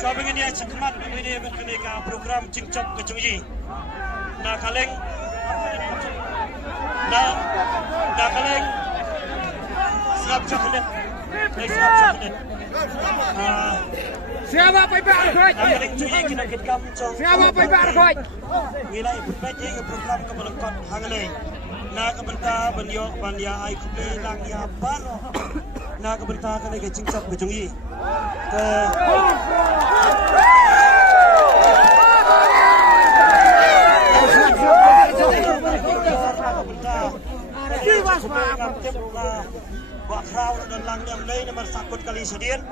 Sabi ini cekmat ini berkenaan program cingcok kecuyi. Nak kaleng, nak kaleng siap coklat, siap coklat. Siapa payah koi? Nak kaleng cuyi kita cong. Siapa payah koi? Wilayah berbagai program keberlangkot hangalai. Nak keberta beliau beliau ai kubi lang ya bar. Nak keberta kan lagi cingcok kecuyi. Buat crowd dan langgam lain nomor sakut kali sedian.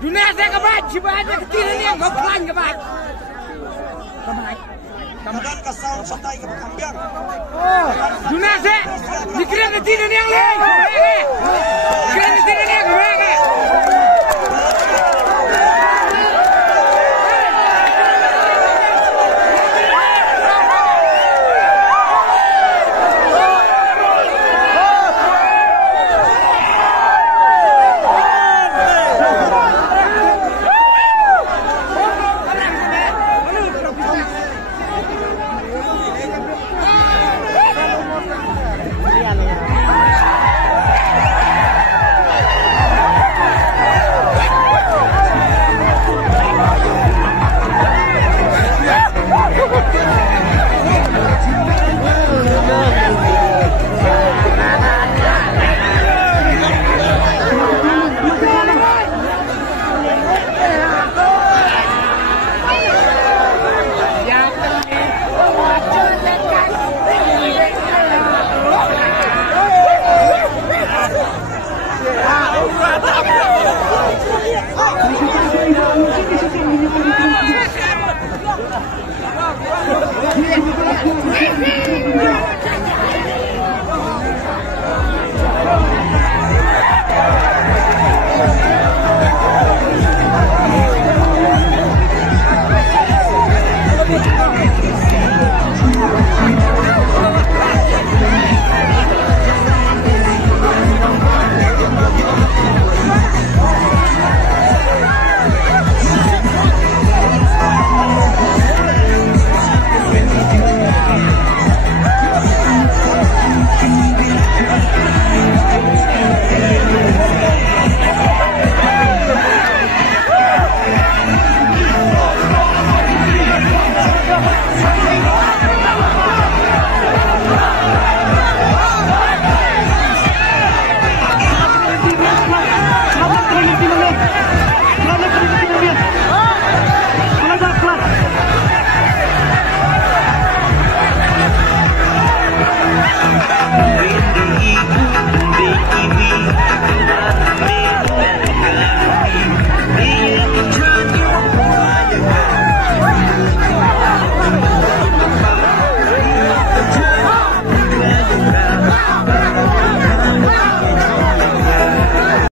Dunia saya kebat, jibatnya kecil ini yang ngeplan kebat. Kadang kasau santai ke kambiang. Dunia saya dikira kecil ini yang lain.